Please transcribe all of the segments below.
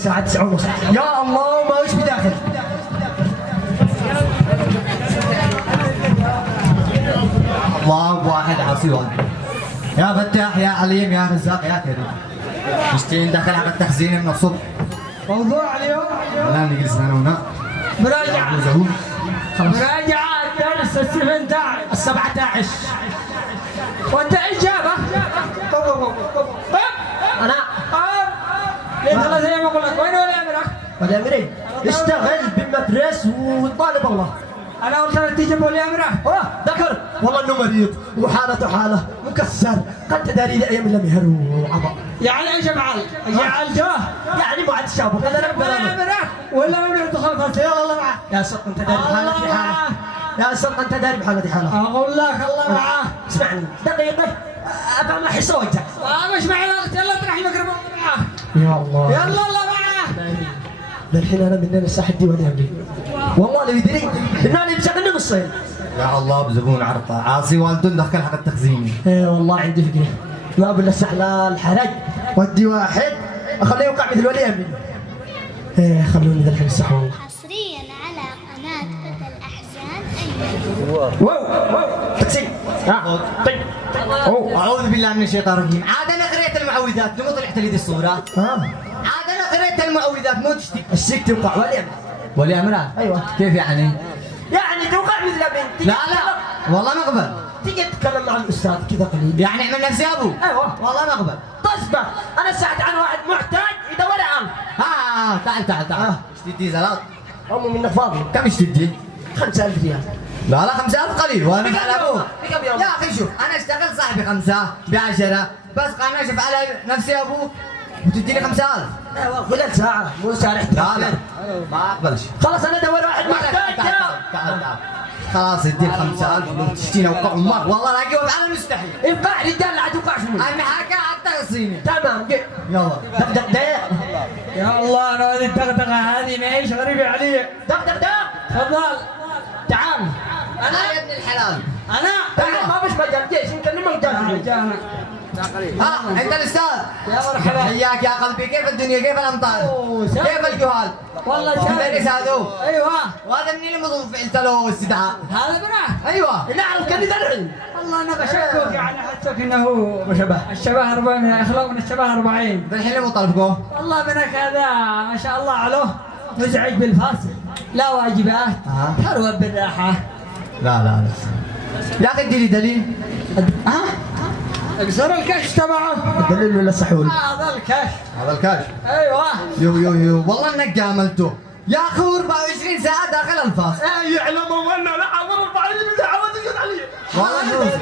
الساعة 9:30. يا الله ما وش بداخل. الله بواحد عصيون. يا فتاح يا عليم يا رزاق يا كريم. مشتين دخل على التخزين من الصبح. موضوع اليوم لا نجلس هنا وهنا. مراجعة مراجعة الدرس 17 وانت اجابة. أنا ليه 3 ايام اقول لك وين ولي امرك؟ ولي أمري اشتغل بالمدرس وطالب الله. انا قلت لك تجيب ولي امرك. ذكر والله انه مريض وحالته حاله مكسر قد تداري ايام لم يهروا وعبا. يعني ايش افعل؟ جعلته يعني بعد الشابك هذا ولي امرك ولا ممنوع دخول فصل. يلا الله معك يا سلطان انت داري بحالتي حاله. يا سلطان انت داري بحالتي حاله. اقول لك الله معك. اسمعني دقيقة ابغى احس وجهك. مش معي وقت. يلا اطرح الميكروفون معك. يا الله يلا الله معك. للحين انا من الساحه دي ولا يمدي والله لو يدري انه مشغلني نصين. يا الله بزبون عرفه عاصي والدون دخل على التخزين. ايه والله عندي فكره ما بالله حلال حرج ودي واحد اخليه يوقع مثل ولي امري. ايه خلوني ذا الحين الصح والله. حصريا على قناة فتى الأحزان أيمن. واو تاكسي طيب اعوذ بالله من الشيطان الرجيم. عاد انا قريت المعوذات لمو طلعت لي دي الصوره. عاد انا قريت المعوذات مو تشتي. السيك توقع ولي امري. ولي امرأة؟ ايوه كيف يعني؟ يعني توقع مثل بنت. لا والله ما اقبل. تيجي تتكلم مع الاستاذ كذا قليل. يعني اعمل نفسي ابو. ايوه والله ما اقبل. تصبر انا ساعت عن واحد محتاج يدور عنه. تعال ايش تدي زلط؟ امي منك فاضي. كم ايش تدي؟ 5000 ريال. لا 5000 قليل وانا على ابوه. بكم يوم؟ يا اخي شوف انا اشتغل صاحبي 5 ب10 بس انا اشوف على نفسي ابوه وتديني 5000. ايوه خلال ساعة مو شارع. لا ما اقبلش. خلاص انا ادور واحد محتاج. تعال خلاص اديك 5000 لو تشتيني اوقع امك والله لا اجاوب على المستحيل. يوقع رجال لا توقعش مني. اهم حاجه حتى تصيني. تمام يلا دق يا الله انا هذه الدغدغه هذه ما ايش غريبه علي. دق تفضل تعال. انا يا ابن الحلال. انا تعال ما بش مجال جيش انت اللي مجال. جانا انت الاستاذ. يا مرحبا. حياك يا قلبي. كيف الدنيا كيف الامطار؟ كيف الجهال؟ والله المدرس هذا ايوه وهذا مني اللي مظلوم فعلت له استدعاء. هذا بناه. ايوه نعرف كان درعي. والله انا بشكك يعني حسك انه الشبه 40 اخلاق من الشبه 40. بالحين اللي مطالبكم والله بنك هذا ما شاء الله عليه مزعج بالفاصل لا واجبات هروب بالراحه. لا يا اخي اديني دليل. اكسر الكش تبعه. دليل ولا سحول؟ هذا الكش. هذا الكاش. ايوه يو والله انك جاملته يا اخي 24 ساعه داخل الفاصل. يعلموا انه لا عمر 40 ساعة وتجد علي. والله شوف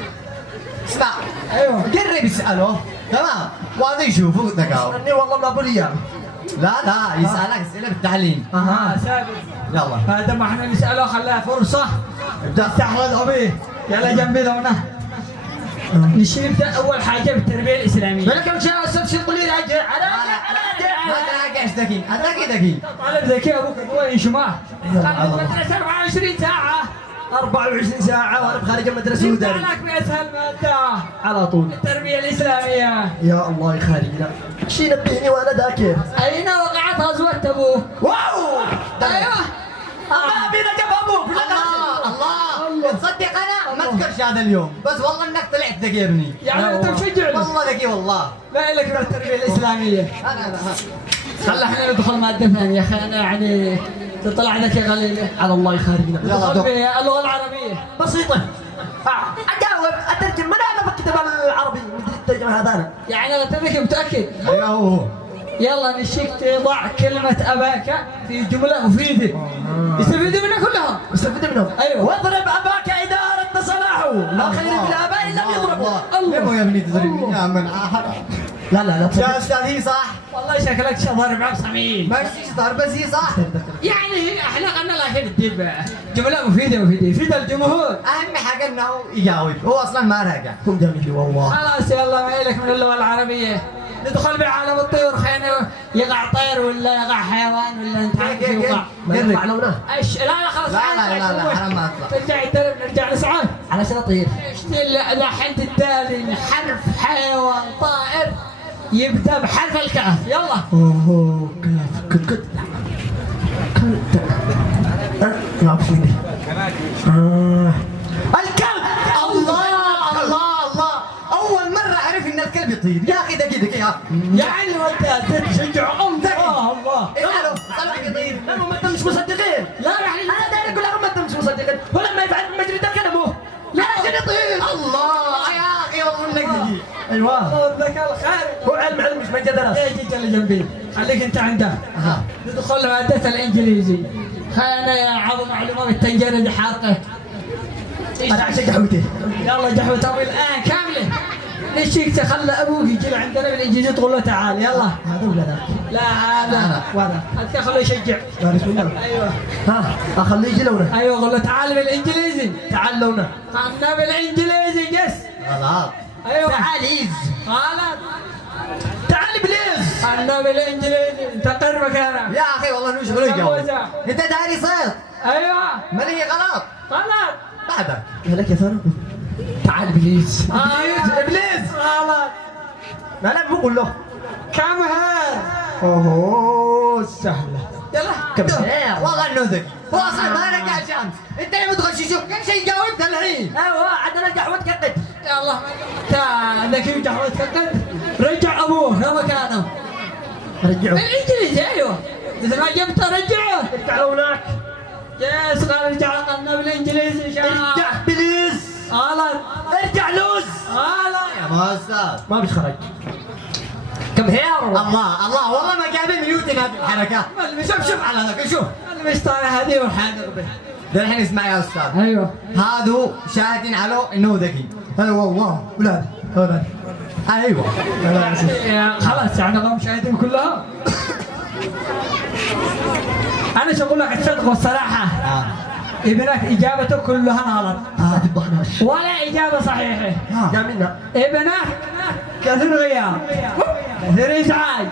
اسمع ايوه قرب اساله تمام وهذا يشوفه دقاوة. اني والله ما ابو اياه. لا يسالك اسئله بالتعليم. ثابت. يلا هذا ما احنا نساله خلاه فرصه ابدا. استحوذوا به. يلا جنبي ذونا نبدا اول حاجه بالتربيه الاسلاميه. ملك شيء استاذ شو تقول لي ما تراجعش ذكي ذكي. طالب ذكي ابوك هو يشماه. المدرسه 24 ساعه 24 ساعة وانا بخارج المدرسة جبت وداري. لك باسهل ماده على طول. التربيه الاسلاميه. يا الله يخارجنا. شي نبهني وانا ذاكر. اين وقعت غزوه تبوك؟ واو ايوه الله بينا جاب ابوك. الله تصدق انا ما اذكرش هذا اليوم بس والله انك طلعت ذكي يا ابني. يعني انت مشجع له. والله ذكي والله. لا لك من التربيه الاسلاميه. انا خلى احنا ندخل ماده ثانيه يا اخي انا يعني تطلع ذكي قليل. على الله يخارجنا. يلا ندخل دق. باللغه العربيه. بسيطة. اجاوب اترجم. ما انا بكتب العربي مثل الترجمة هذانا. يعني انا تذكي متاكد. ايوه هو. يلا نشيك تضع كلمة أباك في جملة مفيدة يستفيدوا منها كلهم. استفيد منهم. أيوه. واضرب اباك اذا اردت صلاحه. لا خير في الاباء ان لم يضربوا. الله يا ابني تضربني يا من لا يا استاذ هي صح. والله شكلك ضارب عب صميم. ما يصير ضرب بس هي صح. يعني احنا قلنا لكن تجيب جملة مفيدة يفيد الجمهور. اهم حاجه انه يجاوب هو اصلا ما راجع. كن جميل والله. خلاص يلا ما لك من اللغة العربية. ندخل بعالم الطيور خلينا يقع طير ولا يقع حيوان ولا انت عارف شو يقع. ما يطلع لونه. لا خلاص لا حرام ما اطلع. ترجع يدرب نرجع نسعى على شنطير. الحين تدالي حرف حيوان طائر يبدأ بحرف الكاف يلا. اوه كاف كنت لا بسني الكلب. الله الله الله، اول مره اعرف ان الكلب يطير يا اخي. دقيقه يعني وانت تشجع الله الله. افعلوا صلح يطير. لا ما انتم مش مصدقين. لا يعني انا داير اقول لكم ما انتم مش مصدقين، ولما يفعل مجرد كلمه لا عشان يطير. الله يا اخي والله انك ذكي. ايوه الله لك الخير. هو علم مش مجد درس. ايه جيت اللي جنبي خليك انت عنده. ندخل مادة الانجليزي. انا يا عضو معلومة بالتنجرة دي حارقة. انا عشان قهوتي. يلا قهوة ابوي الان كاملة. ليش فيك تخلى ابوك يجي عندنا بالانجليزي تقول له تعال يلا. هذا ولا ذاك؟ لا هذا وهذا هذا خليه يشجع. بسم الله. ايوه ها اخليه يجي لونا. ايوه قول له تعال بالانجليزي. تعال لونا. انا بالانجليزي جس. خلاص ايوه تعال ايز. غلط. تعال بليز. انا بالانجليزي انت قربك انا. يا اخي والله انه شغله يجاوب. انت داري صيد ايوه مالي غلط غلط. بعدك. لك يا ثاني. تعال بليز. ابليس غلط. لا لا بقول له كم هير. اوه سهله. يلا كم ايه والله انه ذكي. هو اصلا ما لك شمس. انت اللي بتغششه كل شيء جاوبت الحين. ايوه عندنا قهوه كقد. يلا تا ذكي وجحوتك قد رجع ابوه في مكانه. رجعوا بالانجليزي ايوه مثل ما جبته رجعه. تعالوا هناك. يس قال ارجع قلنا بالانجليزي شباب. ارجع بليز. غلط. ارجع لوز. غلط. يا ما استاذ. ما فيش خرج. كم هير. الله الله والله ما جاب نيوتن هذه الحركات. شوف على هذاك شوف. المسطره هذه وحاضر به. الحين اسمع يا استاذ. ايوه هذا شاهدين على انه ذكي. ايوه والله اولاد اولاد. ايوه خلاص يعني هم شاهدين كلها. انا شو اقول لك الصدق والصراحه. ابنك اجابته كلها غلط. تفضحناش. ولا اجابه صحيحه. يا منا. ابنك كثير غياب، كثير ازعاج،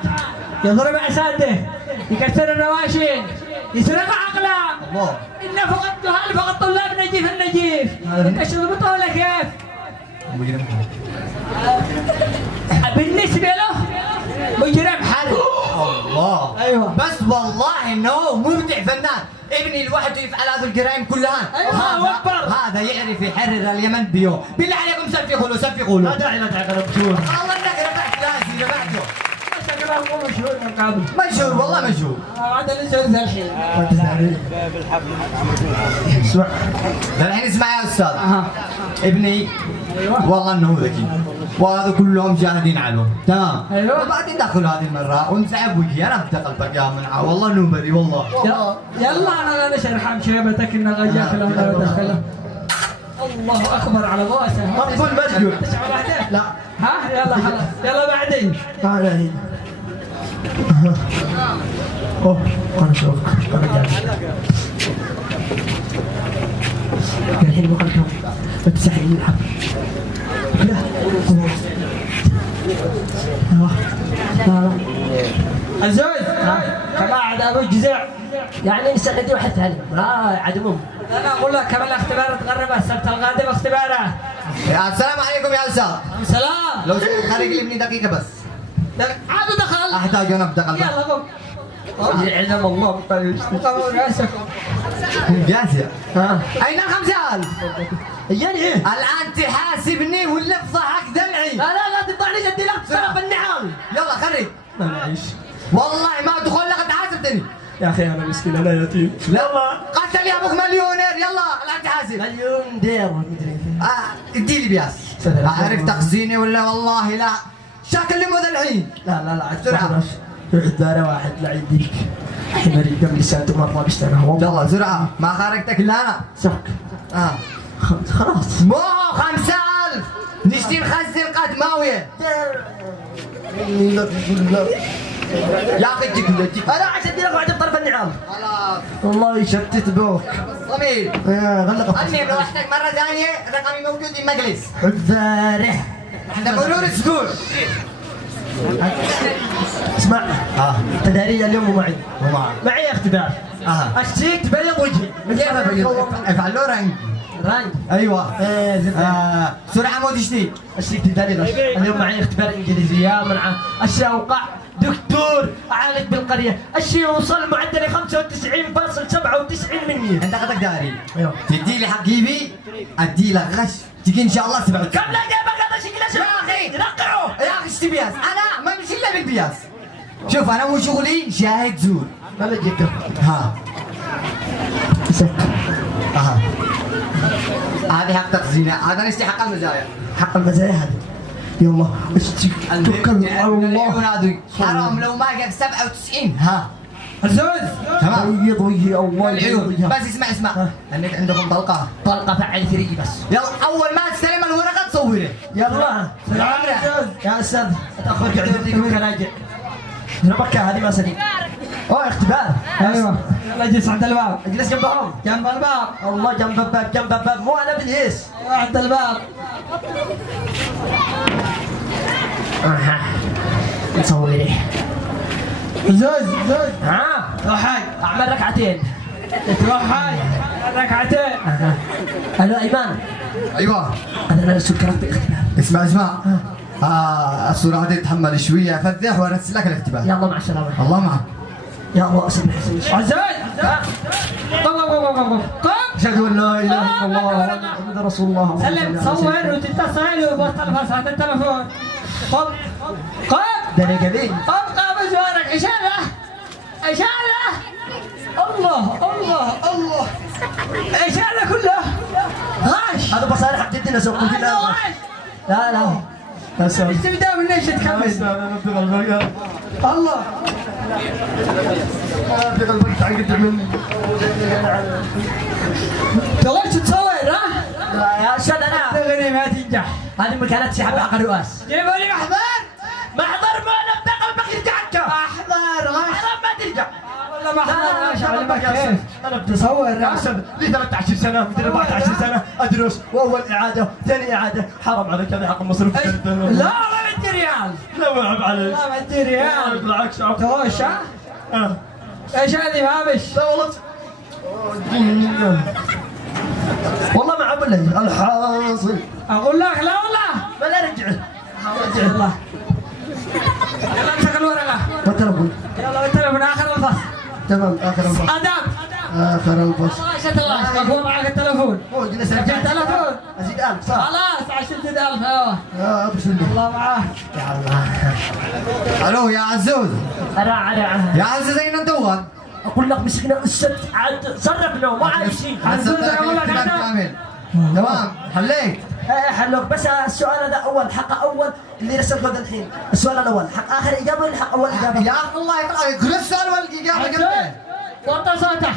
يضرب اساتذه، يكسر الرواشين، يسرق عقله. الله. إن فقدت هل فقد طلاب نجيف النجيف. يكشف البطولة كيف؟ بالنسبة له مجرم حل. الله. ايوه بس والله انه مبدع فنان. ابني لوحده يفعل هذه الجرائم كلها. الله أكبر. هذا يعرف يحرر اليمن بيوم. بالله عليكم سفقوا له سفقوا له. لا داعي لا داعي غلبتون. والله انك رفعت راسي رفعته. شكله هو مشهور من قبل. مشهور والله مشهور. هذا نزل الحين. اسمع. الحين اسمع يا استاذ. اها ابني ايوه والله انه ذكي وهذا كلهم شاهدين عنه تمام. أيوة. وبعدين دخلوا هذه المره وانسحب وجهي انا بدي قلبك يا منعه والله انه بري والله. يلا انا نشرح شيبتك ان غجاك لما ادخله. الله اكبر على راسه. أقول مسجون. تسمع بعدين؟ لا. ها يلا خلاص يلا بعدين. تعال هي. اوه انا اشوفك انا جاي. الحين بقلبهم بتسحب يلعب كده. الزوج قواعد ابو الجزع. يعني سندي واحد ثاني لا عدمهم. انا اقول لك كمان الاختبار تقرب السبت القادم اختباره. السلام عليكم يا استاذ. سلام. لو شفت خارج لي ابني دقيقه بس. عاد دخل. احتاج انا بدي قلبك. يلا قوم. يعلم الله قوم راسكم. جاهزه. ها اين ال5000؟ يعني ايه؟ الان تحاسبني ولا تضحك دلعي؟ لا تطلعني جدي لا تصرف النعال. يلا خرج. معليش والله ما ادخل لك تحاسبتني. يا اخي انا مسكين انا يتيم. يلا قتل يا ابوك مليونير يلا الان تحاسب. مليون دير مدري. اديني بياس. اعرف تخزيني ولا والله لا. شكل لي مذ الحين. لا بسرعة. دار واحد لا يديك. الحين اريد قبل ساعة مرة بشتغل والله. يلا بسرعة ما خرجتك الا انا. سك. خلاص. مو 5000 نشتي نخزن قد ماوية. يا اخي جيك انا عشان ادي لك واحد بطرف النعال. خلاص والله يشتت بوك. ضمير. غلق اني بروحتك مرة ثانية رقمي موجود في المجلس. حذاره. احنا مرور اسبوع. اسمع. تداري اليوم مو معي. ومعك. معي اختبار. اها اشتيك تبيض وجهي. كيف ابيض؟ افعل له رنج. رايد ايوه ايه سرعه مو تشتي الشيء تدري بس اليوم معي اختبار انجليزيه مع الشيء اوقع دكتور عالج بالقريه الشيء وصل معدلي 95.97 من 100 انت قدك داري ايوه تدي لي حقيبي ادي لك غش تجي ان شاء الله 97 كم لا جايبك هذا شيء لا يا اخي نقعوا يا اخي ايش تبياس انا ما بمشي الا بالبياس شوف انا مو شغلي شاهد زور ما بجيك ها سك اها هذه حق تخزينه هذا نشتي حق المزايا حق المزايا هذه يلا اشتي توكل على الله هذا حرام لو ما جاب 97 ها عزوز تمام يض وجهي الله العيون يض بس اسمع انك عندكم طلقه طلقه فعل ثري بس يلا اول ما تستلم الورقه تصوره يلا سلام يا استاذ تاخر قاعد يديك راجع ربك هذه ما صديق اوه اختبار ايوه يلا اجلس عند الباب اجلس جنبهم جنب الباب الله جنب الباب جنب الباب مو انا بالهيس عند الباب مصوري زوز ها روحي اعمل ركعتين روحي ركعتين الو ايمان ايوه انا ارسل كلام في الاختبار اسمع الصورة هذه تتحمل شوية فتح وارسل لك الاختبار يلا مع السلامه الله معك يا الله اسمح عزوز قم اشهد ان لا اله الا الله محمد رسول الله سلم صور وتتصل وبطل فساد التلفون قم ده انا جميل قم مشوارك اشارة الله اشارة كلها غاش هذا بصالح حق جدي اسوق في غاش لا لا يا سلام ايش تبي داوم ليش تكمل الله تغير تتصور ها يا استاذ انا تغني ما تنجح هذه مكانات سحب عقل رؤاس جيبوا لي محضر محضر ما نبدا قلبك يرجعك احضر غش حرام ما ترجع والله محضر غش علمك كيف انا بتصور يا استاذ لي 13 سنه مثل 14 سنه ادرس واول اعاده ثاني اعاده حرام عليك هذا حق المصروف لا ما بدي ريال لا وعب عليك لا بدي ريال بالعكس تغش ها ايش هذه هامش لا والله والله ما عمل لي الحاصل اقول لك لا والله ما لا رجع رجع الله يلا امسك الورقه والتلفون يلا التلفون اخر الفصل تمام اخر الفصل ادم اخر الفصل ما شاء الله مفهوم معك التلفون هو جلس رجع التلفون ازيد 1000 صح خلاص 10,000 ايوه يا ابو سنه الله معاك يا الله الو يا عزوز انا يا عزوز اين انت اقول لك مسكنا السبت عاد صرفنا وما عايشين عزوز اقول لك كامل تمام حليت حلوك بس السؤال هذا اول حق اول اللي رسلته ذا الحين السؤال الاول حق اخر اجابه ولا حق اول اجابه؟ يا اخي الله يطلع كل السؤال والاجابه قبله وطى صوته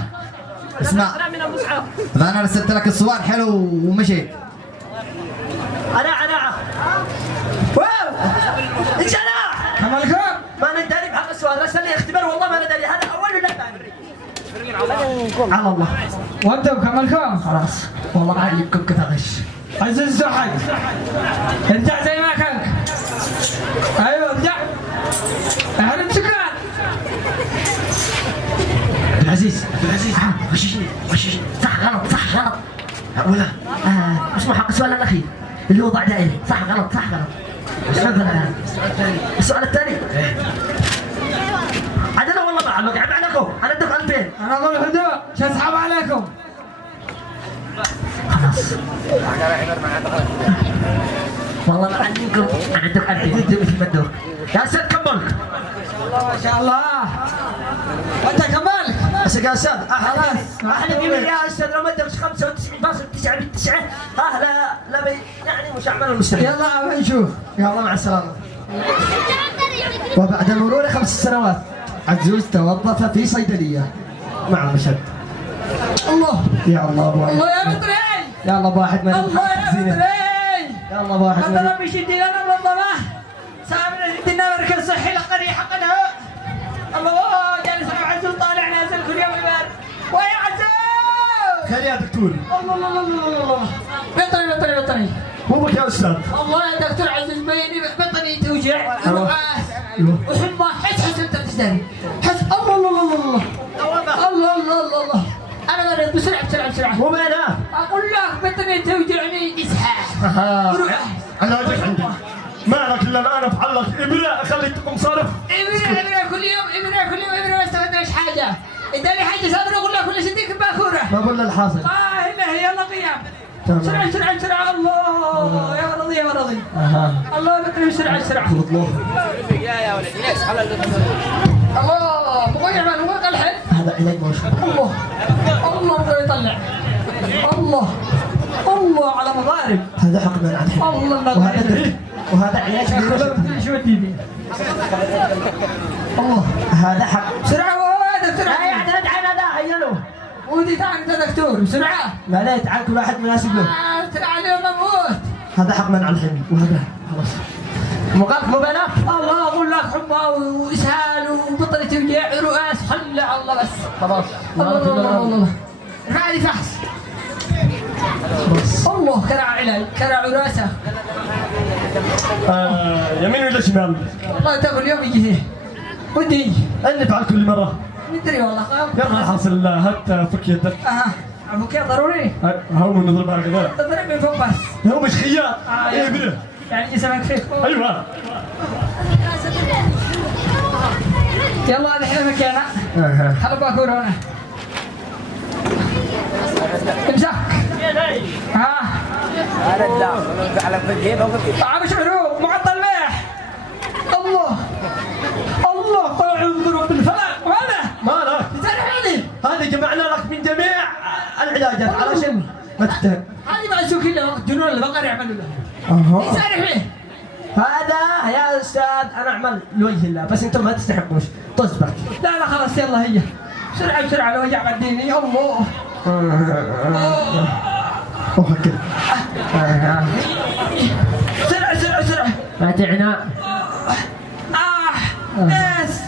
اسمع انا رسلت لك الصور حلو ومشيت انا واو ايش انا؟ كمالكم ما انا داري بحق السؤال رسل لي اختبار والله ما انا داري هذا اول ولا ثاني؟ على الله وانتم كمالكم خلاص والله اعلمكم كيف اغش عزيز سحق ارجع زي ما كان ايوه ارجع اهلا شكرا عبد العزيز غششني صح غلط ولا اسمه حق السؤال الاخير اللي هو ضع دائري صح غلط السؤال الثاني عاد انا والله ما اعلمك عيب عليكم انا ادفع 2000 انا اقول هدوء شو اسحب عليكم خلاص والله ما اعلمكم انا ادفع 2000 انتم مثل ما تدور يا استاذ كمل ما شاء الله وانت كمالك بس يا استاذ خلاص احلف يمين يا استاذ لو ما ادرس 95.9 لا يعني مش اعمل المستقبل يلا نشوف يلا مع السلامه وبعد مرور 5 سنوات عجوز توظف في صيدليه مع مشهد الله يا الله ابو الله يا مطري يا الله ابو واحد ما الله يا مطري يا الله ابو واحد هذا ربي يشد لنا منظمه سامنا يدينا مركز صحي للقريه حقنا الله جالس مع عزوز طالع نازل كل يوم يبار ويا عزوز خير يا دكتور الله بطني مو بك يا استاذ الله يا دكتور عزوز بيني بطني توجع وحمى حس انت بتشتري حس الله انا مريض بسرعه بسرعة. وين انا؟ اقول لك بطني توجعني اسحاق. روح. علاجك عندي. مالك الا الان افعل لك ابره اخليك تقوم صارف. ابره كل يوم ابره ما استفدناش حاجة. اداني حاجة صابر اقول لك ولا شديك باكورة. ما قلنا الحاصل. هنا يلا قيام. بسرعة الله يا مرضي يا مرضي. الله بطني بسرعة. الله مغير من وقع الحين. هذا علاج موش. الله بغى يطلع. الله على مضارب. هذا حق من الحين. الله وهذا علاج شو وديني. الله هذا حق. بسرعة يا دكتور. لا يعتمد على هذا عينه. ودي تعال يا دكتور بسرعة. لا لا تعال كل واحد مناسب له. تعال اليوم اموت. هذا حق من الحين وهذا خلاص. مقالك مو بنات. الله اقول لك حمى واسهال وبطني توجع ورؤاس خلى على الله بس. خلاص. الله ارفع لي فحص. الله كرع راسه. يمين ولا شمال؟ والله تقول اليوم يجي ودي اللي فعل كل مره. مدري والله. يلا الحاصل هات فك يدك. ابوك ضروري. هو من نضرب على كذا. تضرب من فوق بس. هو مش خياط. ايه بره. يعني جسمك فيك. ايوه. يلا هذا حلمك يا انا. هلا باكور هنا. امسك. طعام شعروق معطل ملح. الله طلع ينظر بالفلق وهذا مالك؟ تسرحني. هذه جمعنا لك من جميع العلاجات علشان ما تتهم. هذه ما تشوف الا جنون البقر يعملوا له. يسرح هذا يا استاذ انا اعمل لوجه الله بس انتم ما تستحقوش طزبك. لا خلاص يلا هي بسرعة لو وجع بديني. الله وهكذا. بسرعة فاتعنا. ناس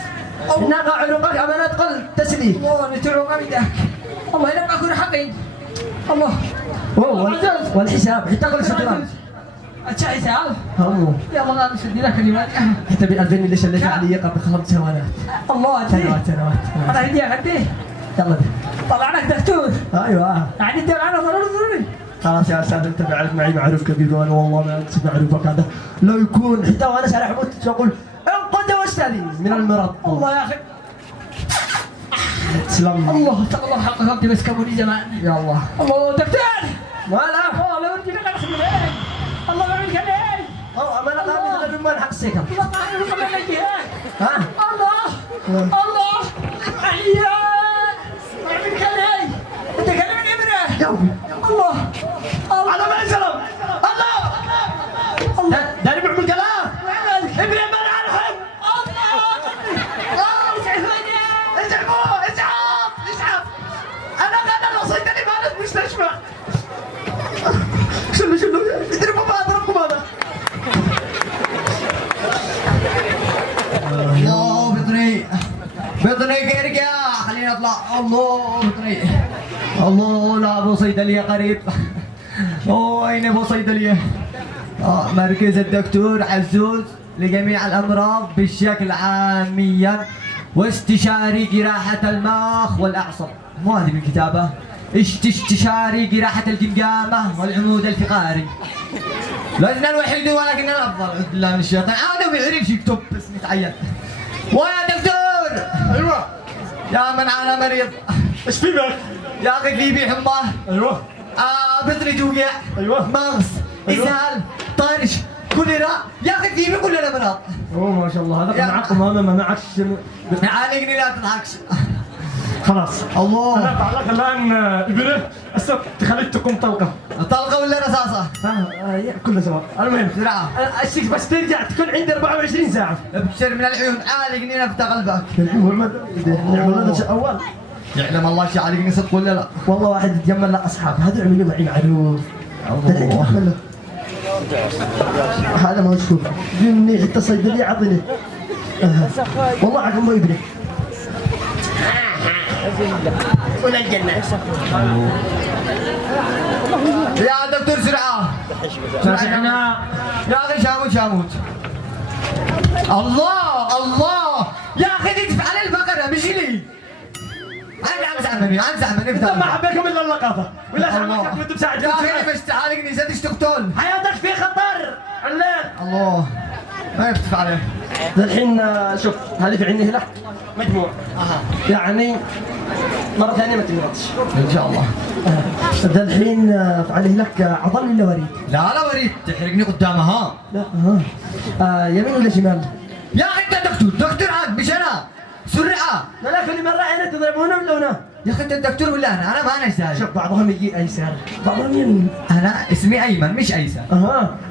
نقع عنقك امانات قل تسليك. الله نتعوق بيدك. الله يلقى كل حقي. الله والحساب حتى قل شكرا. اتشعي سال. يلا غادي نشدي لك اليوم. حتى ب2000 اللي شليت علي قبل 5 سنوات. الله سنوات. انا بدي اغديه. يلا طلع لك دكتور. ايوه يعني انت معنا ضروري. خلاص يا استاذ انت بعرف معي معروف كبير وانا والله ما انسى معروفك هذا لو يكون حتى وانا سارح اموت اقول انقذ واستاذي من المرض. الله يا اخي. تسلم. الله حق غلطي بس كموني زمان. يا الله. الله دكتور. مالا لو انت لك احسن مني. الله ما عملك علي. ما انا قاعد من حق السكر. الله ما عملك علي. ها؟ الله عليا. ما عملك علي. انت كلمني ابره. الله على ما يسلم. الله ده اللي بيعمل كلام. ابره ما نعرفهم. اسعف. انا قاعد صيدلي مالك مستشفى. شنو اضربوا بعض هذا. الله بطني يرجع خليني اطلع. الله بطني. الله لا ابو صيدليه قريب. اين ابو صيدليه؟ مركز الدكتور عزوز لجميع الامراض بالشكل عاميا واستشاري جراحه المخ والاعصاب. مو هذه من كتابه. استشاري جراحه الجمجمه والعمود الفقري. لسنا الوحيد ولكن الافضل. اعوذ بالله من الشيطان. هذا ما يعرفش يكتب بس متعين. ويا دكتور. ايوه يا من انا مريض. ايش في بك؟ يا اخي في حمى. ايوه بطني توجع. ايوه مغص. اسهال. طرش. كوليرا. يا اخي في كل الامراض. ما شاء الله هذا معقم ما معكش. عالجني لا تضحكش. خلاص الله. انا بعلق الان ابره هسه تخليك تقوم طلقه ولا رصاصه؟ كله سوا. المهم بسرعه. الشيك بس ترجع تكون عندي 24 ساعه. ابشر من العيون. عالجني نفت قلبك. هذا اول يعلم الله شي عالجني صدق ولا لا؟ والله واحد يتجمل له اصحاب هذا عملوا معي معروف. هذا ما اشوف جني حتى صيدلي عطني. والله عقب ما يبني ولا الجنة. يا دكتور سرعة. يا اخي شاموت. الله يا اخي تدفع على البقرة مش لي. انا زعمني عن زعمني انت ما حبيكم الا اللقطه ولا الله. حبيكم انتم مساعدين يا اخي مش تعالجني زادش تقتل. حياتك في خطر علان. الله ما يفتح عليه. الحين شوف هذه في عيني هنا مجموع يعني مرة ثانية ما تغلطش ان شاء الله. الحين عليه لك عضل ولا وريد؟ لا لا وريد تحرقني قدامها. لا يمين ولا شمال؟ يا اخي انت دكتور عاد مش انا سرعه. لا كل مرة انا تضربونه ولا هنا؟ يا اخي انت الدكتور ولا انا ما انا سهل. شوف بعضهم يجي ايسر بعضهم يمين. انا اسمي ايمن مش ايسر.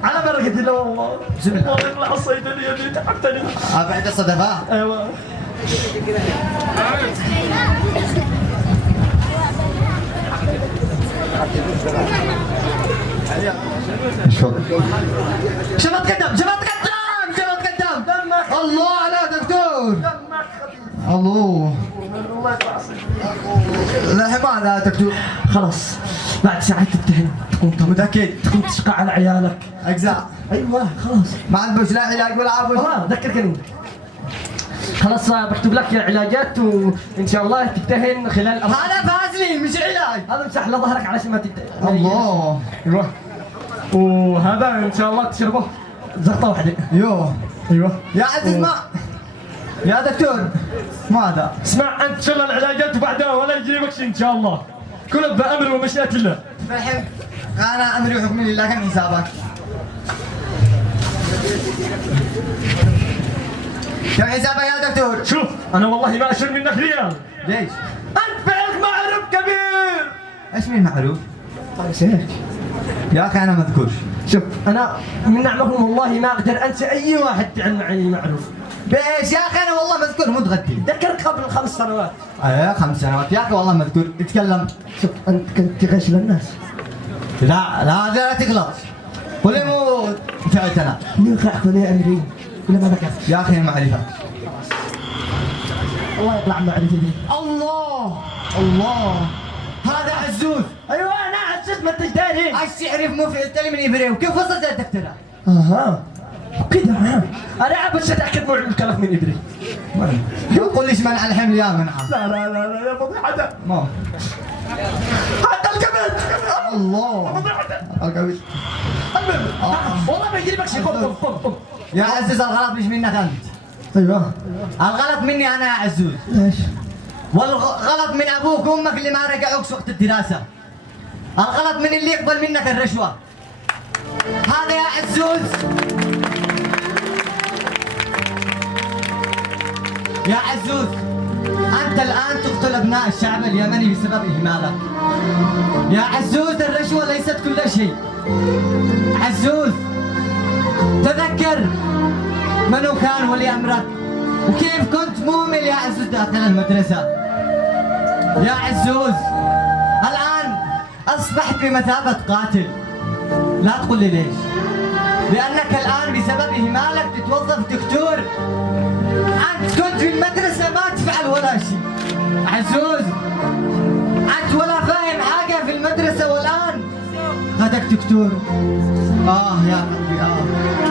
على بركة الله والله. بسم الله. والله يطلع الصيدلية اللي تعبتني. بعد الصدفه. ايوه شبط قدام الله على دكتور. الله لا هذا دكتور. خلاص بعد ساعات تمتحن تكون متاكد تكون تشقى على عيالك. اجزاء. ايوه خلاص ما عندوش لا علاج ولا عافوش. ذكرني خلاص بكتب لك علاجات وان شاء الله تمتحن خلال هذا فازلين مش علاج. هذا مسح له ظهرك علشان ما تمتحن. الله ايوه وهذا ان شاء الله تشربه زغطه واحده. يوه ايوه يا عزيز ما يا دكتور ماذا؟ اسمع انت شغل العلاجات وبعدها ولا يجيبكش ان شاء الله كله بامر ومشيئه الله. فالحين انا امري وحكمي لله. كم حسابك؟ كم حسابك يا دكتور؟ شوف انا والله ما اشيل منك ريال. ليش؟ انت فعلك معروف كبير. ايش مين معروف؟ طيب هيك يا اخي انا ما اذكرش. شوف انا من نعمكم والله ما اقدر انسى اي واحد فعل معي معروف. بايش يا اخي انا والله ما اذكر متغدي. ذكرت قبل 5 سنوات. ايه 5 سنوات يا اخي والله ما اذكر. اتكلم. شوف انت كنت تغش للناس. لا تغلط. قولي مو انتهيت انا. يقع كل امري ولا ما ذكرت. يا اخي معرفه. الله يطلع معرفتي. الله هذا عزوز. ايوه انا عزيز ما انت داري. ايش يعرف مو في التلي من ابريو وكيف وصلت الدكتوره؟ كده انا بس اتاكد مو الكلف من ابري. ما تقول ليش منع الحمل يا منعه. لا يا فضيحه. ما حتى الكبد. الله الكبد. والله ما يجربك شيء. قم يا عزوز الغلط مش منك انت. ايوه الغلط مني انا يا عزوز. ليش؟ والغلط من ابوك وامك اللي ما رجعوك وقت الدراسه. الغلط من اللي يقبل منك الرشوه. هذا يا عزوز. يا عزوز انت الان تقتل ابناء الشعب اليمني بسبب اهمالك. يا عزوز الرشوه ليست كل شيء. عزوز تذكر منو كان ولي امرك وكيف كنت مهمل يا عزوز داخل المدرسه. يا عزوز الان اصبحت بمثابه قاتل. لا تقول لي ليش. لانك الان بسبب اهمالك تتوظف دكتور. انت كنت في المدرسه ما تفعل ولا شيء. عزوز انت ولا فاهم حاجه في المدرسه والان هذاك دكتور. يا قلبي